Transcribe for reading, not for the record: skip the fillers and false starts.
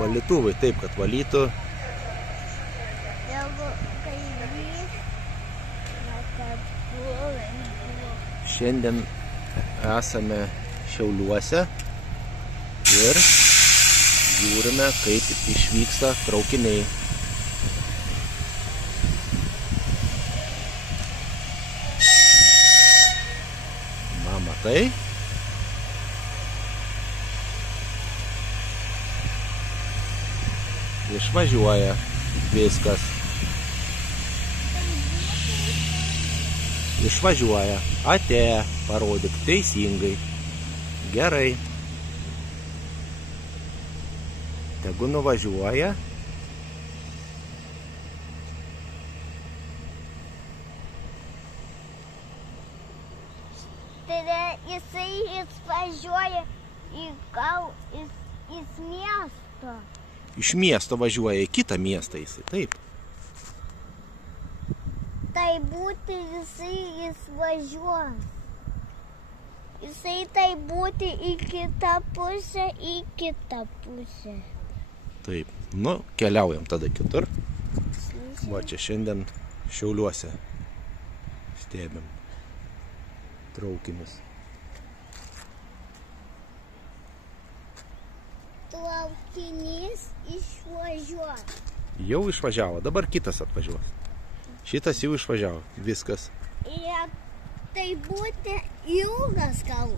Valytuvai, taip, kad valytų. Šiandien esame Šiauliuose ir žiūrime, kaip išvyksta traukiniai. Matai? Išvažiuoja viskas. Išvažiuoja. Atėjo, parodyk teisingai. Gerai. Tegu nuvažiuoja. Jisai išvažiuoja į miestą. Iš miesto važiuoja į kitą miestą jisai, taip. Tai būti jisai išvažiuos. Jisai tai būti į kitą pusę, Taip, nu, keliaujam tada kitur. Va, čia šiandien Šiauliuose stebim traukinius. Traukinys išvažiuos. Jau išvažiavo, dabar kitas atvažiuos. Šitas jau išvažiavo, viskas. Ir tai būti ilgas gal.